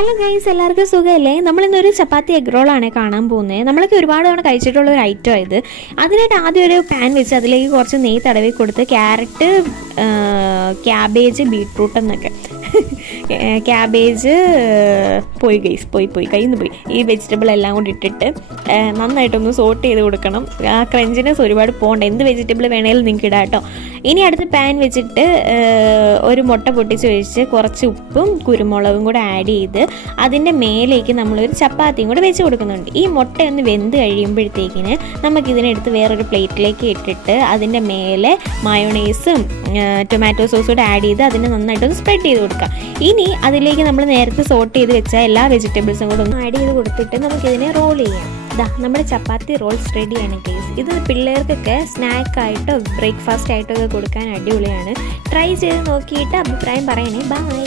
Hello guys, എല്ലാവർക്കും സുഖമല്ലേ? നമ്മളിന്നൊരു ചപ്പാത്തി egg റോളാണ് കാണാൻ പോകുന്നത്. നമ്മളൊക്കെ ഒരുപാട് തവണ കഴിച്ചിട്ടുള്ള ഒരു ഐറ്റം ഇത്. അതിനായിട്ട് ആദ്യം ഒരു പാൻ വെച്ച് അതിലേക്ക് കുറച്ച് നെയ്യ് തടവി കൊടുത്ത് ക്യാരറ്റ്, ക്യാബേജ്, ബീട്രൂട്ട് എന്നൊക്കെ ക്യാബേജ് പോയി ഗൈസ്, പോയി കയ്യിൽ നിന്ന് പോയി. ഈ വെജിറ്റബിൾ എല്ലാം കൂടി ഇട്ടിട്ട് നന്നായിട്ടൊന്ന് സോട്ട് ചെയ്ത് കൊടുക്കണം. ആ ക്രഞ്ചിനെസ് ഒരുപാട് പോകണ്ട. എന്ത് വെജിറ്റബിൾ വേണേലും നിങ്ങൾക്ക് ഇടാം കേട്ടോ. ഇനി അടുത്ത് പാൻ വെച്ചിട്ട് ഒരു മുട്ട പൊട്ടിച്ച് ഒഴിച്ച് കുറച്ച് ഉപ്പും കുരുമുളകും കൂടെ ആഡ് ചെയ്ത് അതിൻ്റെ മേലേക്ക് നമ്മളൊരു ചപ്പാത്തിയും കൂടെ വെച്ച് കൊടുക്കുന്നുണ്ട്. ഈ മുട്ടയൊന്ന് വെന്ത് കഴിയുമ്പോഴത്തേക്കിന് നമുക്കിതിനെടുത്ത് വേറൊരു പ്ലേറ്റിലേക്ക് ഇട്ടിട്ട് അതിൻ്റെ മേലെ മയോണൈസും ടൊമാറ്റോ സോസും കൂടെ ആഡ് ചെയ്ത് അതിനെ നന്നായിട്ടൊന്ന് സ്പ്രെഡ് ചെയ്ത് കൊടുക്കാം. ഇനി അതിലേക്ക് നമ്മൾ നേരത്തെ സോട്ട് ചെയ്ത് വെച്ച എല്ലാ വെജിറ്റബിൾസും കൂടെ ഒന്ന് ആഡ് ചെയ്ത് കൊടുത്തിട്ട് നമുക്കിതിനെ റോൾ ചെയ്യാം. നമ്മുടെ ചപ്പാത്തി റോൾസ് റെഡിയാണ് ഗൈസ്. ഇത് പിള്ളേർക്കൊക്കെ സ്നാക്കായിട്ടോ ബ്രേക്ക്ഫാസ്റ്റ് ആയിട്ടോ ഒക്കെ കൊടുക്കാൻ അടിപൊളിയാണ്. ട്രൈ ചെയ്ത് നോക്കിയിട്ട് അഭിപ്രായം പറയണേ. ബൈ.